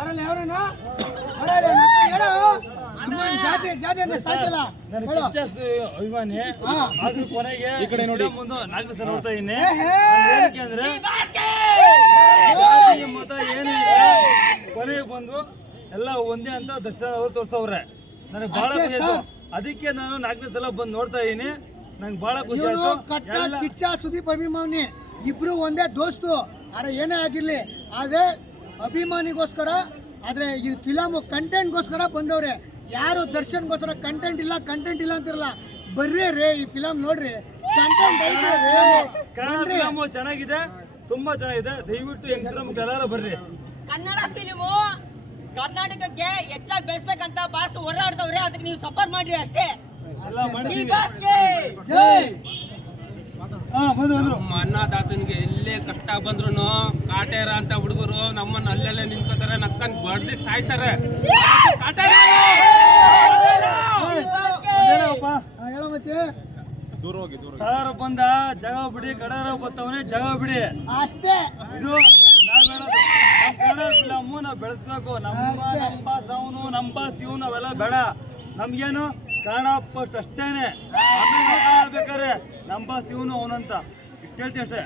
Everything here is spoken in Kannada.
ಬರಲ್ಲ ಯಾವನ ಜಾತಿ ಜಾತಿ ಅಂತ ಸಾಯ್ತಲ್ಲ ಅಭಿಮಾನಿ ಆದ್ರೂ ಕೊನೆಗೆ ಈ ಕಡೆ ನೋಡಿ ಮುಂದೆ 4 ಸಲ ನೋಡ್ತಾ ಇದ್ದೀನಿ ಅಂದ್ರೆ ಮತ ಏನಿಲ್ಲ ಕೊನೆಗೆ ಬಂದು ಎಲ್ಲ ಒಂದೇ ಅಂತ ದರ್ಶನ ಅವರು ತೋರಿಸವ್ರೆ ನನಗೆ ಬಹಳ ಖುಷಿ ಆಯ್ತು ಅದಕ್ಕೆ ನಾನು 4ನೇ ಸಲ ಬಂದು ನೋಡ್ತಾ ಇದ್ದೀನಿ ನಂಗೆ ಬಹಳ ಖುಷಿ ಆಯ್ತು ಕಟ್ಟ ಕಿಚ್ಚ ಸುದೀಪ್ ಅಭಿಮಾನಿ ಇಬ್ರು ಒಂದೇ ದೋಸ್ತು ಆದ್ರೆ ಏನೇ ಆಗಿರ್ಲಿ ಆದ್ರೆ ಅಭಿಮಾನಿಗೋಸ್ಕರ ಆದ್ರೆ ಈ ಫಿಲಮ್ ಕಂಟೆಂಟ್ಗೋಸ್ಕರ ಬಂದವ್ರೆ ಯಾರು ದರ್ಶನ್ಗೋಸ್ಕರ ಕಂಟೆಂಟ್ ಇಲ್ಲ ಅಂತಿರಲ್ಲ ಬರ್ರಿ ರೇ ಈ ಫಿಲಮ್ ನೋಡ್ರಿ ಕಂಟೆಂಟ್ ಐತೆ ಕನ್ನಡ ಫಿಲಮ್ ಚೆನ್ನಾಗಿದೆ ತುಂಬಾ ಚೆನ್ನಾಗಿದೆ ದಯವಿಟ್ಟು ಎಲ್ಲರೂ ಬರ್ರಿ ಕನ್ನಡ ಫಿಲ್ಮು ಕರ್ನಾಟಕಕ್ಕೆ ಹೆಚ್ಚಾಗಿ ಬೆಳೆಸ್ಬೇಕಂತ ಬಾಸ್ ಹೋರಾಡ್ದವ್ರೆ ಅದಕ್ಕೆ ನೀವು ಸಪೋರ್ಟ್ ಮಾಡ್ರಿ ಅಷ್ಟೇ ಜೈ ನಮ್ಮ ಅನ್ನದಾತನಿಗೆ ಎಲ್ಲೇ ಕಷ್ಟ ಬಂದ್ರು ಕಾಟೇರ ಅಂತ ಹುಡುಗರು ನಮ್ಮನ್ನ ಅಲ್ಲೆಲ್ಲ ನಿಂತ್ಕೋತಾರೆ ನಕ್ಕನ್ ಬಡ್ದಿ ಸಾಯ್ತಾರೆ ಸರ್ ಬಂದ ಜಾಗ ಬಿಡಿ ಕಡರ ಬರ್ತವನೇ ಜಾಗ ಬಿಡಿ ಅಷ್ಟೇ ಇದು ನಾವ್ ಹೇಳೋದು ನಮ್ಮ ಕನ್ನಡ ಫಿಲಮ್ ನಾವು ಬೆಳೆಸ್ಬೇಕು ನಮ್ಮ ಬಾಸ್ ಅವನು ನಮ್ಮ ಬಾಸ್ ಇವ್ ನಾವೆಲ್ಲ ಬೇಡ ನಮ್ಗೇನು ಕನ್ನಡ ಫಸ್ಟ್ ಅಷ್ಟೇನೆ ಬೇಕಾದ್ರೆ ನಮ್ಮ ಬಾಸ್ ಇವನು ಅವನಂತ ಇಷ್ಟ ಹೇಳ್ತೀನಿ ಅಷ್ಟೇ